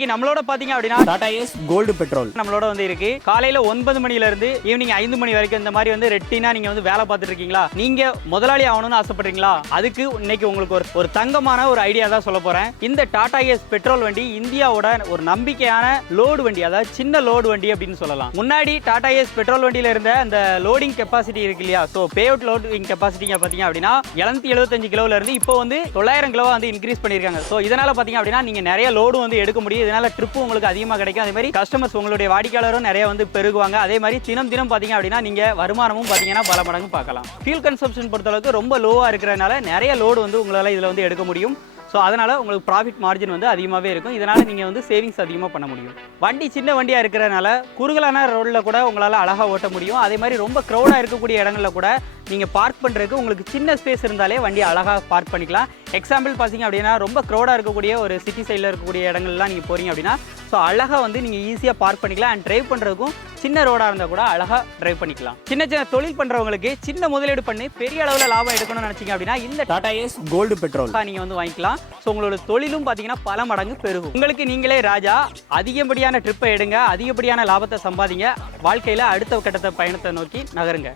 இன்னைக்கு நம்மளோட பாத்தீங்க அப்படின்னா டாடா ஏஸ் கோல்டு பெட்ரோல் நம்மளோட வந்து இருக்கு. காலையில 9 மணில இருந்து ஈவினிங் 5 மணி வரைக்கும் இந்த மாதிரி வந்து ரெட்டினா நீங்க வந்து வேலை பார்த்துட்டு இருக்கீங்களா, நீங்க முதலாளி ஆகணும்னு ஆசைப்படுறீங்களா, அதுக்கு இன்னைக்கு உங்களுக்கு ஒரு தங்கமான ஒரு ஐடியா தான் சொல்ல போறேன். இந்த டாடா ஏஸ் பெட்ரோல் வண்டி இந்தியாவோட ஒரு நம்பிக்கையான லோடு வண்டி, அதாவது சின்ன லோடு வண்டி அப்படின்னு சொல்லலாம். முன்னாடி டாடா ஏஸ் பெட்ரோல் வண்டியில இருந்த அந்த லோடிங் கெப்பாசிட்டி இருக்கு இல்லையா, so pay out loading capacity பார்த்தீங்க அப்படின்னா 775 கிலோல இருந்து இப்போ வந்து 900 கிலோவா வந்து இன்க்ரீஸ் பண்ணியிருக்காங்க. ஸோ இதனால பார்த்தீங்க அப்படின்னா நீங்க நிறைய லோடு வந்து எடுக்க முடியும். இதனால ட்ரிப்பு உங்களுக்கு அதிகமாக கிடைக்கும். அதே மாதிரி கஸ்டமர்ஸ் உங்களுடைய வாடிக்கையாளரும் நிறைய வந்து பெருகுவாங்க. அதே மாதிரி தினம் பார்த்தீங்க அப்படின்னா நீங்க வருமானமும் பார்த்தீங்கன்னா பல மடங்கு பார்க்கலாம். ஃபியூல் கன்சம்ஷன் பொறுத்தளவுக்கு ரொம்ப லோவா இருக்கிறதுனால நிறைய லோடு வந்து உங்களால் இதில் வந்து எடுக்க முடியும். ஸோ அதனால் உங்களுக்கு ப்ராஃபிட் மார்ஜின் வந்து அதிகமாகவே இருக்கும். இதனால் நீங்கள் வந்து சேவிங்ஸ் அதிகமாக பண்ண முடியும். வண்டி சின்ன வண்டியாக இருக்கிறதுனால குறுகலான ரோடில் கூட உங்களால் அழகாக ஓட்ட முடியும். அதே மாதிரி ரொம்ப க்ரௌடாக இருக்கக்கூடிய இடங்களில் கூட நீங்கள் பார்க் பண்ணுறதுக்கு உங்களுக்கு சின்ன ஸ்பேஸ் இருந்தாலே வண்டி அழகாக பார்க் பண்ணிக்கலாம். எக்ஸாம்பிள் பார்த்தீங்க அப்படின்னா ரொம்ப க்ரௌடாக இருக்கக்கூடிய ஒரு சிட்டி சைடில் இருக்கக்கூடிய இடங்கள்லாம் நீங்கள் போகிறீங்க அப்படின்னா ஸோ அழகாக வந்து நீங்கள் ஈஸியாக பார்க் பண்ணிக்கலாம். அண்ட் டிரைவ் பண்ணுறதுக்கும் சின்ன ரோடாக இருந்தால் கூட அழகாக டிரைவ் பண்ணிக்கலாம். சின்ன சின்ன தொழில் பண்ணுறவங்களுக்கு சின்ன முதலீடு பண்ணி பெரிய அளவில் லாபம் எடுக்கணும்னு நினச்சிங்க அப்படின்னா இந்த டாடா ஏஸ் கோல்டு பெட்ரோல் நீங்கள் வந்து வாங்கிக்கலாம். ஸோ உங்களோட தொழிலும் பார்த்தீங்கன்னா பல மடங்கு பெருகும். உங்களுக்கு நீங்களே ராஜா. அதிகப்படியான ட்ரிப்பை எடுங்க, அதிகப்படியான லாபத்தை சம்பாதிங்க, வாழ்க்கையில் அடுத்த கட்டத்தை பயணத்தை நோக்கி நகருங்க.